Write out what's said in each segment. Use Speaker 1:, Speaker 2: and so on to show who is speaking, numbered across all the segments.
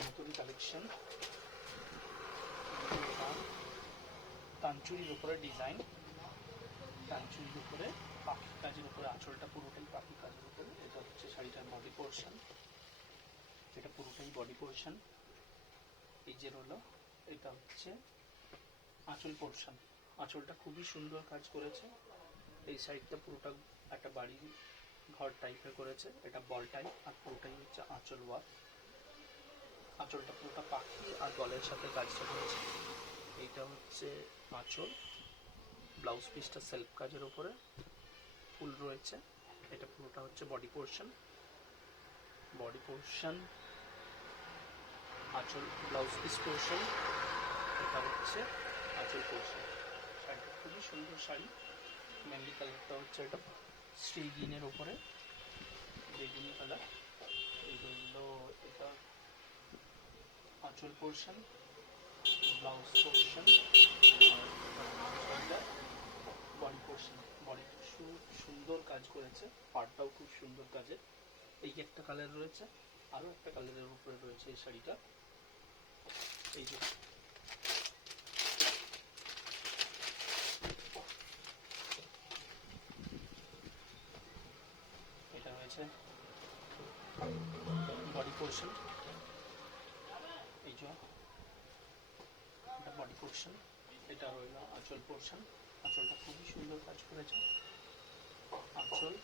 Speaker 1: নতুন কালেকশন তাঞ্চুরির উপরে ডিজাইন তাঞ্চুরির উপরে পাখি কাজের উপরে আঁচলটা পুরোটাই পাখি কাজের উপরে। এটা হচ্ছে শাড়িটার বডি পোর্শন এটা পুরোটাই বডি পোর্শন এই যে রইল, এটা হচ্ছে আঁচল পোর্শন আঁচলটা খুবই সুন্দর কাজ করেছে। এই সাইডটা পুরোটা একটা বাড়ি ঘর টাইপের করেছে। এটা বল টাইপ আর পুরোটাই হচ্ছে আঁচল ওয়ার্ক আঁচলটা পুরোটা পাখি আর গলের সাথে কাজটা করেছে। এইটা হচ্ছে আঁচল। ব্লাউজ পিসটা সেলফ কাজের উপরে ফুল রয়েছে। এটা পুরোটা হচ্ছে বডি পোর্শন বডি পোর্শন আঁচল ব্লাউজ পিস পোর্শন এটা হচ্ছে আঁচল পোর্শন শাড়িটা খুবই সুন্দর শাড়ি। মেনলি কালারটা হচ্ছে এটা স্টিল গ্রিনের উপরে বেগুনি কালার এইগুলো, এটা আঁচল portion blouse portion body portion body খুব সুন্দর কাজ করেছে, পাড়টাও খুব সুন্দর কাজের। এই একটা কালার রয়েছে আরও একটা কালারের উপরে রয়েছে এই শাড়িটা। এই যে। এটা রয়েছে বডি পোর্শন এই এটা বডি পোর্শন এটা রইল আঁচল পোর্শন আঁচলটা খুবই সুন্দর কাজ করেছে। আঁচল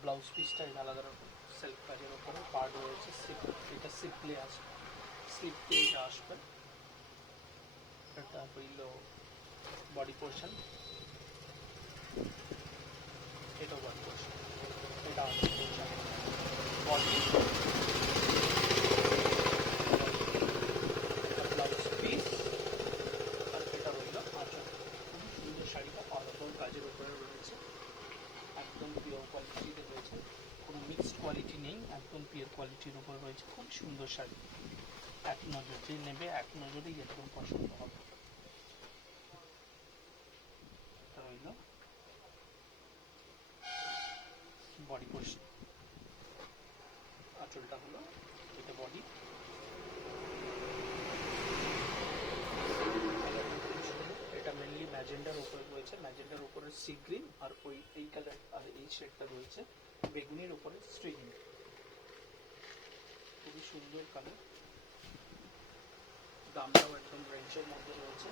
Speaker 1: ব্লাউজ পিসটা এটা আলাদা রকম সেলফ কাজের ওপরে পার্ট রয়েছে সিপ এটা সিপলে আসবে। স্লিপে এটা আসবে। এটা রইল বডি পোর্শন এটাও বডি পোর্শন এটা আঁচল পোর্শন ব্লাউজ পিস আর এটা রইল আঁচল খুবই সুন্দর শাড়িটা অরকম কাজের উপরে রয়েছে একদম পিওর কোয়ালিটিতে রয়েছে। কোনো মিক্সড কোয়ালিটি নেই, একদম পিওর কোয়ালিটির উপর রয়েছে। খুব সুন্দর শাড়ি। এক নজর যে নেবে, এক নজরেই একদম পছন্দ হবে। রইল বডি পোর্শন আঁচলটা হলো এটা বডি এটা মেনলি ম্যাজেন্ডার উপরে রয়েছে ম্যাজেন্ডার উপরে সি গ্রিন আর ওই, এই কালার আর এই শেডটা রয়েছে, বেগুনির উপরে স্ট্রিং খুবই সুন্দর কালার দামটাও একদম রেঞ্জের মধ্যে রয়েছে।